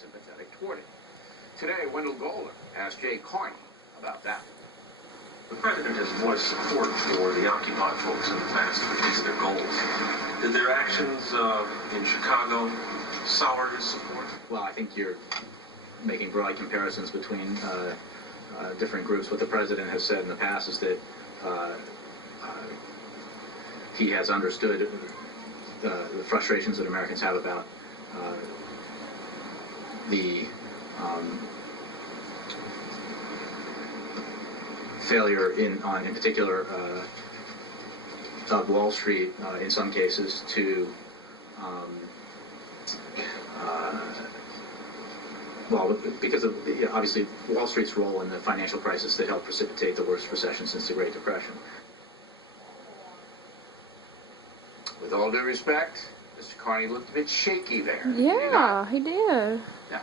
sympathetic toward it. Today, Wendell Goldner asked Jay Carney about that. The president has voiced support for the Occupy folks in the past to achieve their goals. Did their actions in Chicago sour his support? Well, I think you're making broad comparisons between different groups. What the president has said in the past is that he has understood the frustrations that Americans have about the failure in particular of Wall Street in some cases to well, because of obviously Wall Street's role in the financial crisis that helped precipitate the worst recession since the Great Depression. With all due respect, Mr. Carney looked a bit shaky there. Yeah, he did. Now,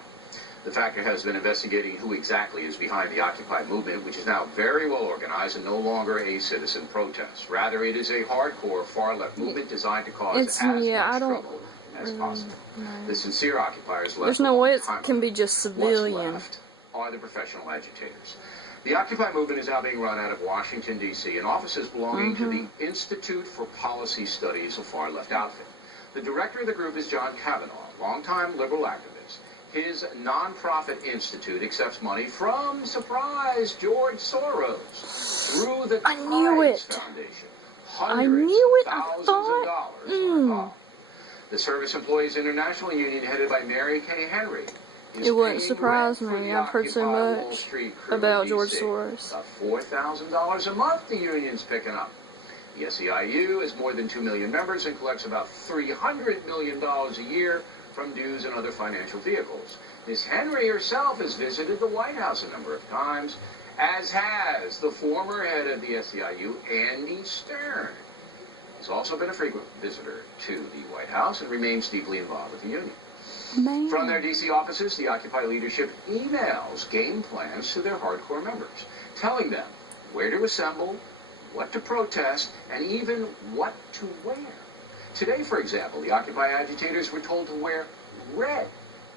the factor has been investigating who exactly is behind the Occupy movement, which is now very well organized and no longer a citizen protest. Rather, it is a hardcore far-left movement designed to cause as much trouble as possible. No. The sincere occupiers left. There's no way it can be just civilian. What's left are the professional agitators. The Occupy movement is now being run out of Washington, D.C., and offices belonging to the Institute for Policy Studies, a far-left outfit. The director of the group is John Kavanaugh, longtime liberal activist. His nonprofit institute accepts money from, surprise, George Soros through the Tides Foundation. I knew it. Thousands of dollars. The Service Employees International Union, headed by Mary Kay Henry, it wouldn't surprise me. I've heard so much about George Soros. About $4,000 a month the union's picking up. The SEIU has more than 2 million members and collects about $300 million a year from dues and other financial vehicles. Ms. Henry herself has visited the White House a number of times, as has the former head of the SEIU, Andy Stern. He's also been a frequent visitor to the White House and remains deeply involved with the union. Man. From their D.C. offices, the Occupy leadership emails game plans to their hardcore members, telling them where to assemble, what to protest, and even what to wear. Today, for example, the Occupy agitators were told to wear red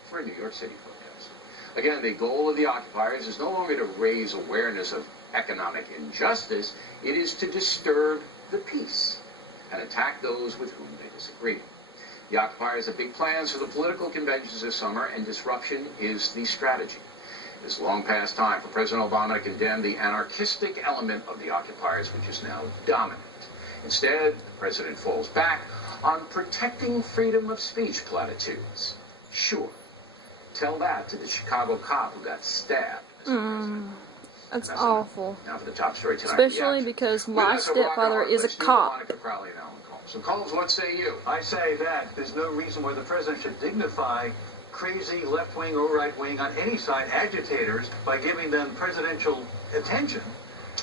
for a New York City protest. Again, the goal of the occupiers is no longer to raise awareness of economic injustice, it is to disturb the peace and attack those with whom they disagree. The occupiers have big plans for the political conventions this summer, and disruption is the strategy. It is long past time for President Obama to condemn the anarchistic element of the occupiers, which is now dominant. Instead, the president falls back on protecting freedom of speech platitudes. Sure, tell that to the Chicago cop who got stabbed. That's awful. Now for the top story tonight. Especially because my stepfather is a cop. So, Coles, what say you? I say that there's no reason why the president should dignify crazy left-wing or right-wing on any side agitators by giving them presidential attention.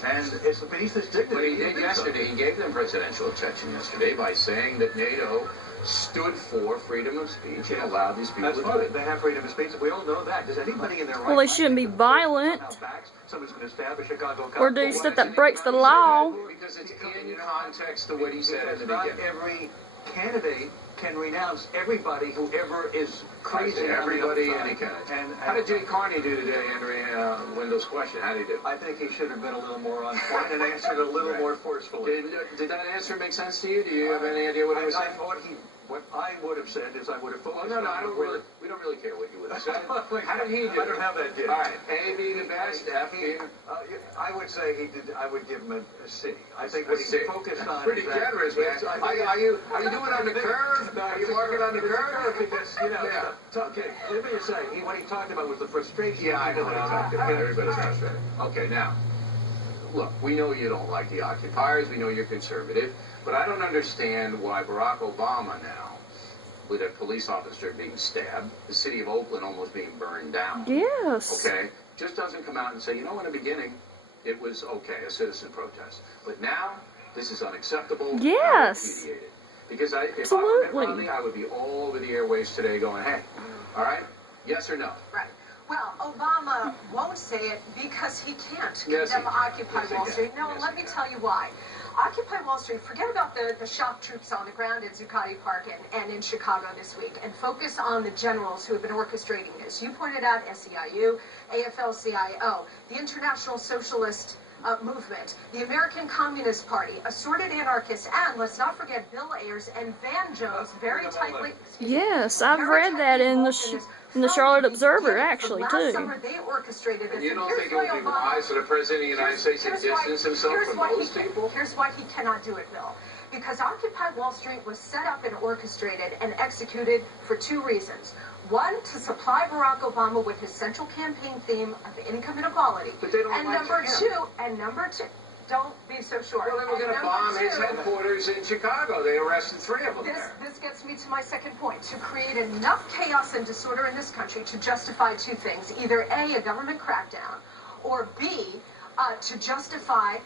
And it's beneath his dignity. But he did yesterday. He gave them presidential attention yesterday by saying that NATO stood for freedom of speech and allowed these people to do it. They have freedom of speech. We all know that. Does anybody in their right Well, they shouldn't be violent somebody's going to stab a Chicago cop or do stuff that breaks the law. Because it's in context to what he said in the not beginning. every candidate can renounce everybody who ever is crazy. Everybody, any candidate. And how did Jay Carney do today, Henry? Wendell's question. How did he do? I think he should have been a little more on point and answered a little more forcefully. Did that answer make sense to you? Do you have any idea what he was saying? What I would have said is I would have focused we don't really care what you would have said. How did he do? I don't have that yet. All right, A being the best, F being... I would say he did. I would give him a C. I think what he focused on. Pretty generous, man. Are you doing it on the curve? Are you marking on the curve? Because okay. Let me just say, what he talked about was the frustration. Yeah, I know what he talked about. Everybody's frustrated. Okay, now, look, we know you don't like the occupiers. We know you're conservative. But I don't understand why Barack Obama now, with a police officer being stabbed, the city of Oakland almost being burned down. Yes. Okay? Just doesn't come out and say, you know, in the beginning, it was okay, a citizen protest. But now, this is unacceptable. Yes. Because if I were Mitt Absolutely. Romney, I would be all over the airwaves today going, hey, all right, yes or no? Right. Well, Obama won't say it because he can't Yes, condemn Occupy yes, he Wall can. Street. No, Yes, let he me can. tell you why. Occupy Wall Street, forget about the shock troops on the ground at Zuccotti Park and in Chicago this week, and focus on the generals who have been orchestrating this. You pointed out SEIU, AFL-CIO, the International Socialist Movement, the American Communist Party, assorted anarchists, and let's not forget Bill Ayers and Van Jones, very tightly... Yes, I've read that in the Charlotte Observer, actually, last too. Summer, they orchestrated this. And you don't think it would be wise for the President of the United States to distance himself from those people? Here's why he cannot do it, Bill. Because Occupy Wall Street was set up and orchestrated and executed for two reasons. One, to supply Barack Obama with his central campaign theme of income inequality. But they don't and like number him. number two, don't be so short. Well, they were going to bomb his headquarters in Chicago. They arrested 3 of them there. This gets me to my second point. To create enough chaos and disorder in this country to justify two things. Either A, a government crackdown, or B, to justify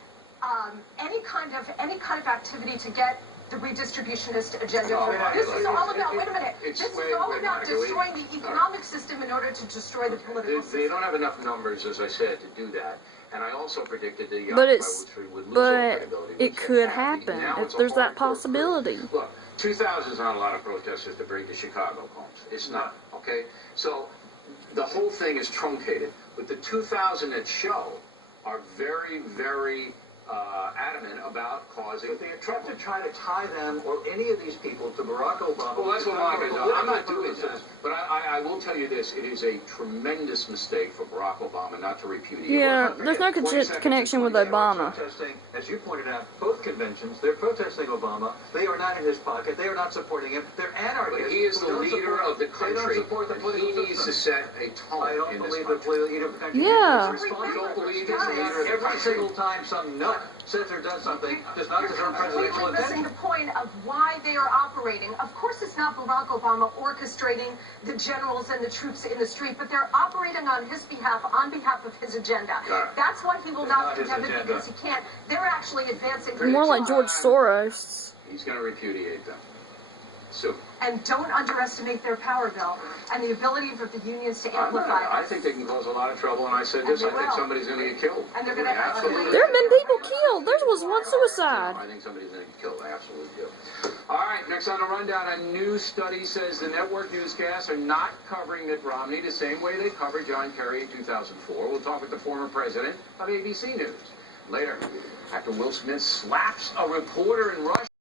any kind of activity to get the redistributionist agenda. This is all about, wait a minute, this is all about destroying the economic system in order to destroy the political system. They don't have enough numbers, as I said, to do that. And I also predicted the But would lose all credibility. it could happen if there's that possibility. Look, 2,000 is not a lot of protesters to break the Chicago combs. It's not, okay? So the whole thing is truncated. But the 2,000 that show are very, very adamant about causing They attempt to try to tie them or any of these people to Barack Obama. Well, that's what Monica does. I'm not doing that. But I will tell you this. It is a tremendous mistake for Barack Obama not to repudiate. Yeah, there's no connection with Obama. Protesting, as you pointed out, both conventions, they're protesting Obama. They are not in his pocket. They are not supporting him. They're anarchists. But he is the leader of the country. And he needs to set a tone in this country. leader of the country. Yeah. You don't believe he's the leader of the Every country? single time some nut says or does something does not deserve presidential Completely missing attention. the point of why they are operating. Of course, it's not Barack Obama orchestrating the generals and the troops in the street, but they're operating on his behalf, on behalf of his agenda. That's why he will not condemn it, because he can't. They're actually advancing. More like George Soros. He's going to repudiate them. So. And don't underestimate their power, Bill, and the ability for the unions to amplify it. I think they can cause a lot of trouble, and I said this, I think somebody's going to get killed. And they're going to have Absolutely. There have been people killed. There was one suicide. I think somebody's going to get killed. I absolutely do. All right, next on the rundown, a new study says the network newscasts are not covering Mitt Romney the same way they covered John Kerry in 2004. We'll talk with the former president of ABC News later. After Will Smith slaps a reporter in Russia.